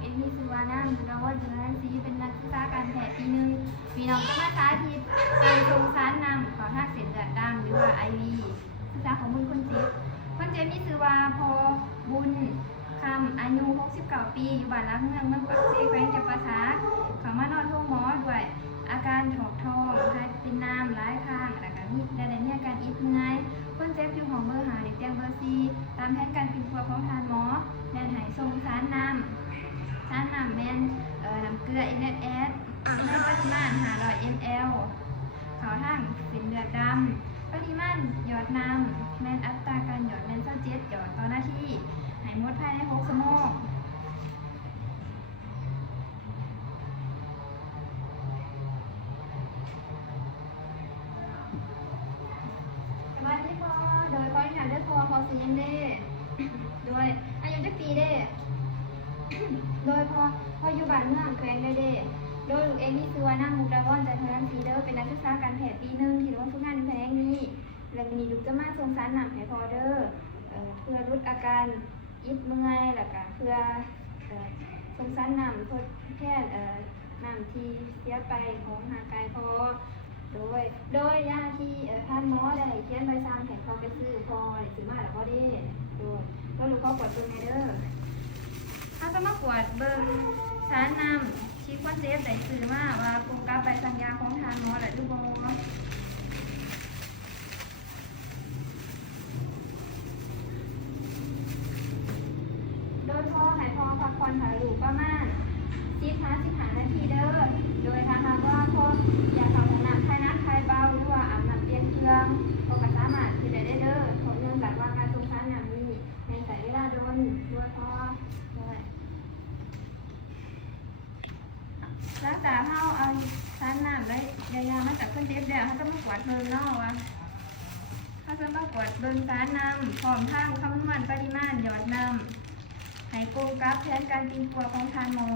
เอ็มมีสุวรรณบุรวัฒน์บุรนันท์ศรีเป็นนักศึกษาการแพทย์ปีหนึ่งพี่น้องก็มาสาธิตการทรงสารนำขอทางเส้นเลือดดำหรือว่า IV ศึกษาของบุญคนเจ็บมีชื่อว่าพอบุญคำอายุ69 ปีอยู่บ้านรักเมืองปากเสแขวงจำปาสักเขามานอนโรงหมอด้วยอาการถอกท้องเป็นน้ำร้ายข้างแล้วก็มีอาการอิดเมื่อยคนเจ็บอยู่ห้องเบอร์5เด็กเตียงเบอร์4ตามแผนการกินครัวของทานหมอแม่นหายทรงสารน้ำแม่นน้ำเกลือ NSS ในปริมาณ500 ml เขาทางเส้นเลือดดำปริมาณหยอดน้ำแม่นอัตราการหยอดแม่น27หยอดต่อนาทีหายหมดภายใน6 ชั่วโมงสวัสดีพ่อโดยขออนุญาตเรียกพ่อสียังเด้โดยอายุจักปีเด้โดยพออยู่บ้านเมืองแขวงได้เด้โดยลูกเองมีชื่อว่านางมุกดาวันจันทรังสีเด้อเป็นนักศึกษาการแพทย์ปีหนึ่งที่ร่วมฝึกงานในแผนกนี้และวันนี้ลูกจะมาส่งสารนำให้พ่อเด้อเพื่อลดอาการอิดเมื่อยแล้วก็เพื่อส่งสารนำทดแทนน้ำที่เสียไปของร่างกายพ่อโดยยาที่ท่านหมอได้เขียนใบสั่งให้พ่อไปซื้อพ่อได้ซื้อมาแล้วพ่อได้ก็ลูกพ่อปวดเบิ่งไงเด้อถ้าจะมาปวดเบิ่งสารนำชีคอนเซฟได้ซื้อมาว่าโปรแกรมใบสั่งยาของทานหมอและลูกหมอโดยพ่อให้พ่อพักผ่อนถ่ายรูปประมาณ15 นาทีเด้อโดยถ้าหากว่าพ่ออยากเข้าห้องน้ำคลายน้ำคลายเบาหรือว่าอาบน้ำเปลี่ยนเครื่องพ่อก็สามารถที่จะได้เด้อเพราะเนื่องจากว่าการส่งสารน้ำนี้ในสายเวลาโดนด้วยพ่อแล้วแต่เขาเอาสารน้ำและยามาจากเครื่องเทปแล้วเขาจะมากวาดเบิ่งเนาะว่าเขาจะมากวาดเบิ่งสารน้ำพร้อมทั้งคำนวณปริมาณหยอดน้ำให้กลมกับแผนการกินครัวของทานหมอ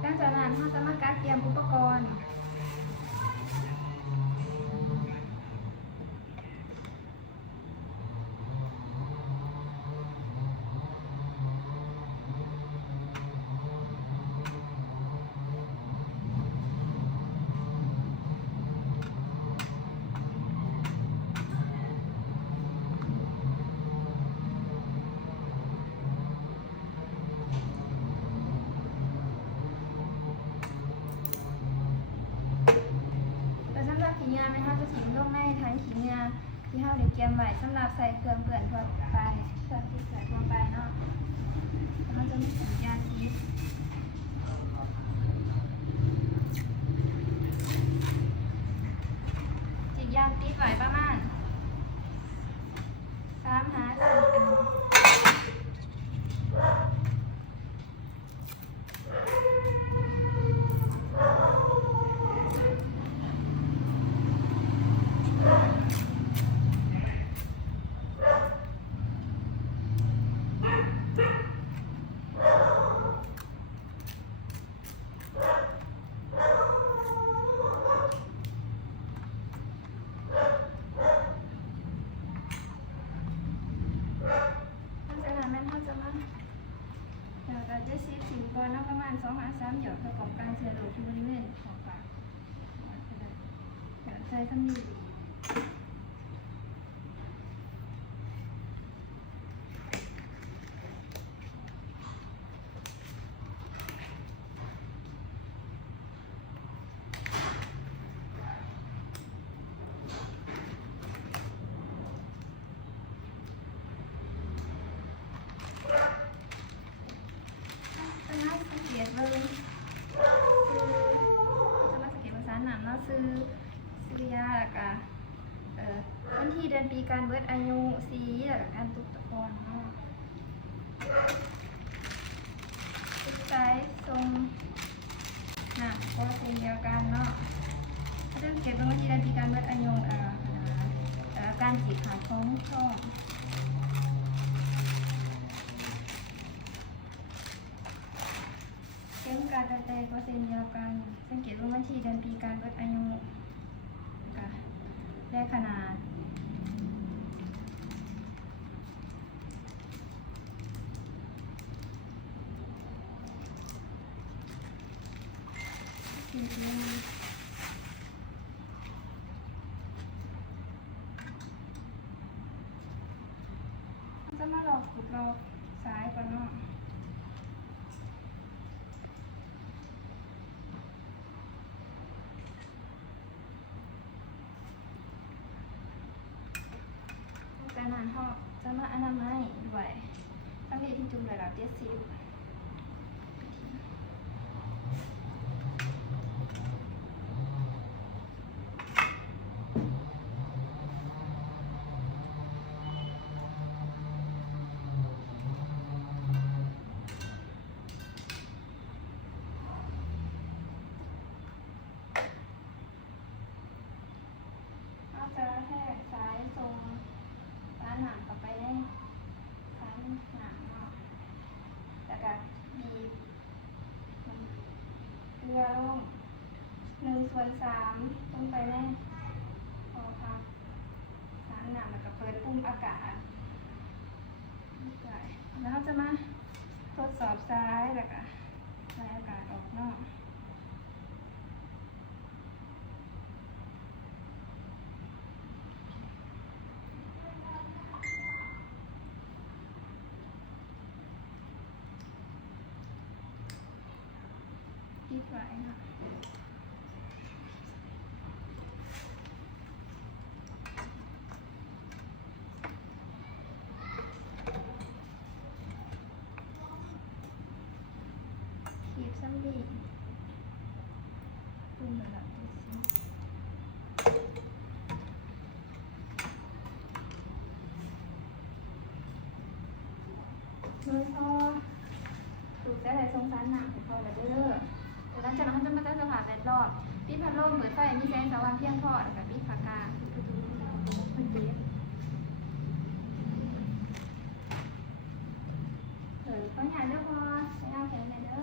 หลังจากนั้นเราจะมาเตรียมอุปกรณ์ขี้ยาไหมคะจะถิงลงในทั้งขี้ยาที่เราได้เตรียมไว้สำหรับใส่เครื่องเปื่อนทั่วไปเครื่องที่ใส่ทั่วไปเนาะแล้วมันจะมีสัญญาณทิศจิตยาติดไว้ประมาณ3-4 อันจะซีถึงก่อนประมาณ2-3 หยดเพื่อป้องกันเชื้อโรคที่บริเวณของปากใช้คำนี้สังเกตเลยจะมาสังเกตภาษาหนังเนาะซื้อยาแล้วก็วันที่เดือนปีการเบิดอายุสีแล้วก็การตุกตะกอนเนาะสุดท้ายทรงก็เช่นเดียวกันเนาะ ซึ่งเก็บเป็นวิธีการการวัดอายุการฉีกขาดของช่องเข็มการแต่เปอร์เซ็นต์เดียวกันสังเกตว่าวันที่เดือนปีการวัดอายุและขนาดจะมาหลอกขุดหลอกซ้ายก่อนเนาะจากนั้นเขาจะมาอนามัยด้วยตั้งแต่ที่จุ่มระดับ70จะแค่ซ้ายทรงซ้ายหนังกลับไปได้ซ้ายหนังเนาะแล้วก็บีบเกลือลง1/3ลงไปได้พอพักซ้ายหนังแล้วก็เปิดปุ่มอากาศแล้วเราจะมาทดสอบซ้ายแล้วก็ใส่อากาศออกนอกที่ไว้ค่ะขีดซ้ำดีปุ่มระดับที่4มือพอถูกได้หลายทรงซ้ายหนังพอแล้วเด้อแต่หลังจากนั้นเขาจะมาตั้งสภาพแวดล้อมปิดพัดลมเปิดไฟมีแสงสว่างเพียงพอแล้วก็ปิดปากกามันเจ็บเขาใหญ่เด้อพอใช้เอาแขนเด้อ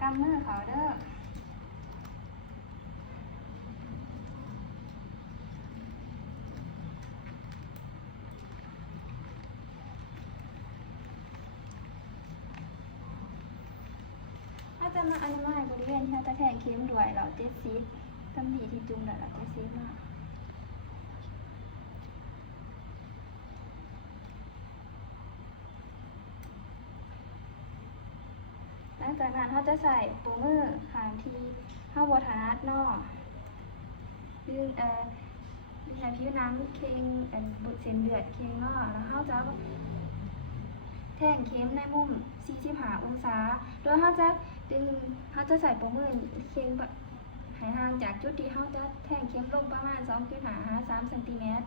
กำมือเขาเด้อถ้าจะมาอนามัยบริเวณที่ตะแคงเข็มด้วยเรา70ตำหนิที่จุ่มได้เรา70มากหลังจากนั้นเขาจะใส่ปูมือขางที่เข้าบถนัดนอกดึงให้ผิวน้ำเค็งบุดเส้นเลือดเค็งนอกแล้วเขาจะแท่งเข็มในมุม45องศาโดยเขาจะใส่ปูมือเค็งให้ห่างจากจุดที่เขาจะแท่งเข็มลงประมาณ2.5-3 เซนติเมตร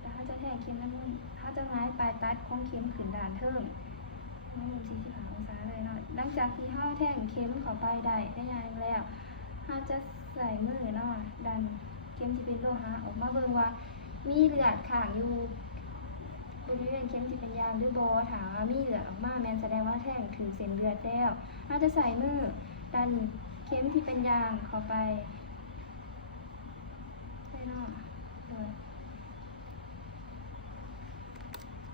แล้วเขาจะแท่งเข็มในมุมเขาจะง่ายปลายตัดของเข็มขึ้นด้านเทิงในมุม45องศาเลยเนาะหลังจากที่เขาแท่งเข็มเข้าไปได้อย่างแล้วเขาจะใส่มือเนาะดันเข็มที่เป็นโลหะออกมาเบิ่งว่ามีเลือดข้างอยู่บริเวณเข็มที่เป็นยางหรือบ่ถามว่ามีเลือดออกมาแม่นแสดงว่าแท่งถึงเส้นเลือดแล้วเขาจะใส่มือดันเข็มที่เป็นยางเข้าไปใช่เนาะ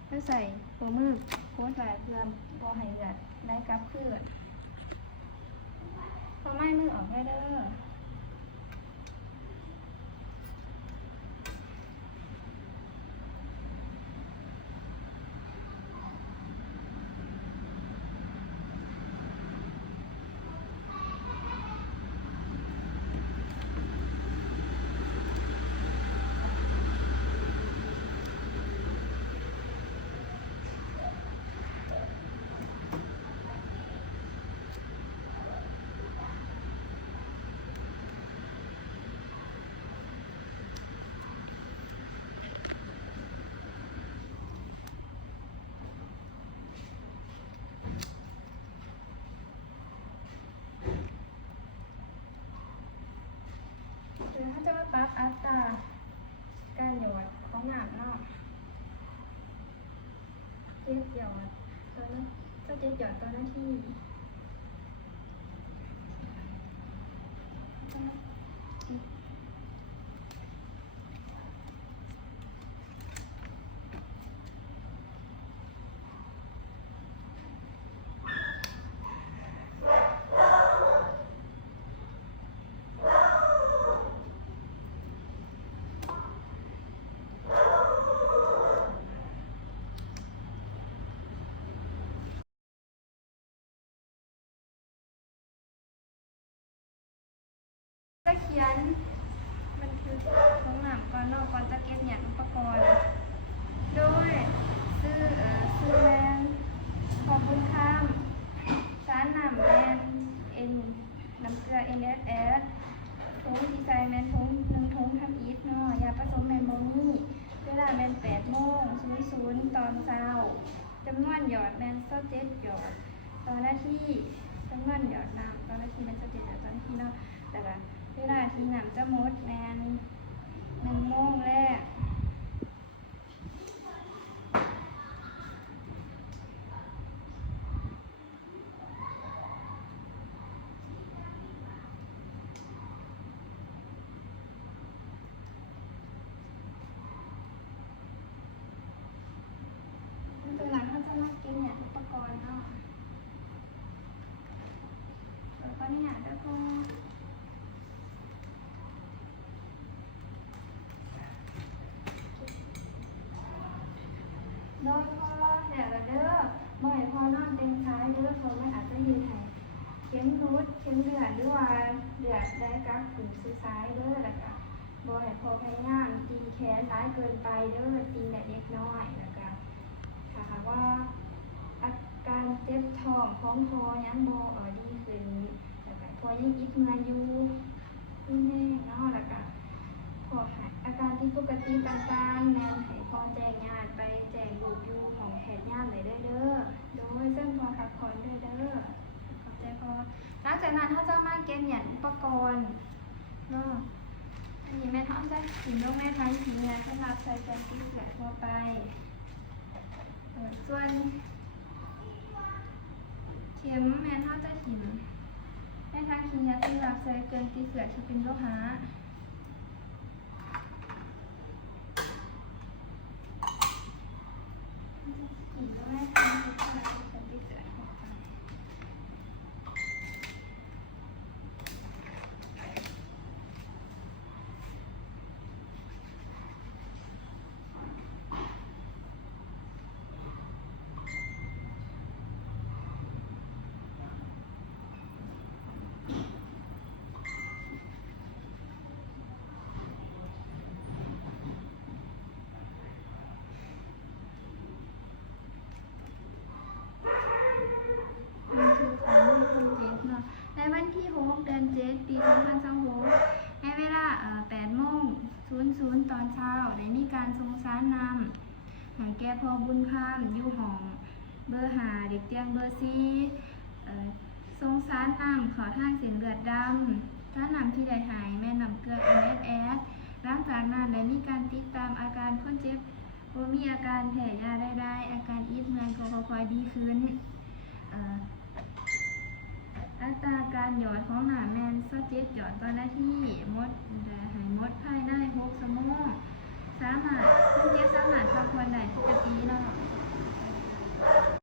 แล้วใส่หัวมือโค้ดไว้เพื่อบ่ให้เลือดไหลกลับคืนพอไม้มือ ออกได้เด้อถ้าจะมาปรับอัตราการหยอดของน้ำเนาะเจ็ดหยอดตอนนั้นก็เจ็ดหยอดตอนนาทีก็เขียนบันทึกของหนังก่อนนอกก่อนจะเก็บเนี่ยอุปกรณ์โดยซื้อแมนขอบคุณข้ามสารน้ำแมนเอ็นน้ำเกลือ NSS ถุงดีไซน์แมนถุง1 ถุงทำอีทเนาะยาผสมแมนโมนี่เวลาแมน8:00ตอนเช้าจำนวนหยอดแมน27หยอดตอนนาทีจำนวนหยอดน้ำตอนนาทีแมน27หยอดตอนนาทีเนาะแต่ว่าเวลาที่น้ำจะหมดแมน1 โมงแรกตัวหลังเขาจะมาเก็บเนี่ยอุปกรณ์เนาะแล้วก็เนี่ยแล้วก็โดยพอเดี๋ยวเด้อบ่อยพอนอนเต็มซ้ายเด้อเพราะมันอาจจะยืนให้เข็มรูดเข็มเดือดหรือว่าเดือดได้กับถึงซื้อซ้ายเด้อแล้วก็บ่อยพอพยายามตีแขนร้ายเกินไปเด้อตีแต่เด็กน้อยแล้วก็ถ้าหากว่าอาการเจ็บท้องของคอยังบ่ดีขึ้นแล้วก็พอยังอิดเมื่อยอยู่นี่แน่เนาะแล้วก็พออาการที่ปกติต่างๆแนนให้พอแจ้งญาติไปแจ้งลูกอยู่ของแพทย์ญาติเลยเด้อโดยเส้นพอพักผ่อนด้วยเด้อขอบใจพอหลังจากนั้นเขาจะมาเก็บเหรียญอุปกรณ์เนาะอันนี้แม่ท้องจะถึงลูกแม่ท้ายถึงเนี่ยสำหรับใช้การติดแหลทั่วไปส่วนเข็มแม่ท้องจะถิ่มแม่ทางขียาสำหรับใช้เกินติดเสือที่เป็นโลหะในวันที่6 เดือน 7 ปี 2026ในเวลา8:00ตอนเช้าได้มีการส่งสารนำให้แก่พ่อบุญคำอยู่ห้องเบอร์5เด็กเตียงเบอร์4ส่งสารนำขอทางเส้นเลือดดำสารนำที่ได้หายแม่น้ำเกลือ NSS หลังจากนั้นได้มีการติดตามอาการคนเจ็บบ่มีอาการแพ้ยาใดๆอาการอิดเมื่อยก็ค่อยๆดีขึ้นอัตราการหยอดของหนาแมน27หยอดต่อนาทีหายมดภายใน6 ชั่วโมงสามารถคนเจ็บสามารถพักผ่อนได้ปกติเนาะ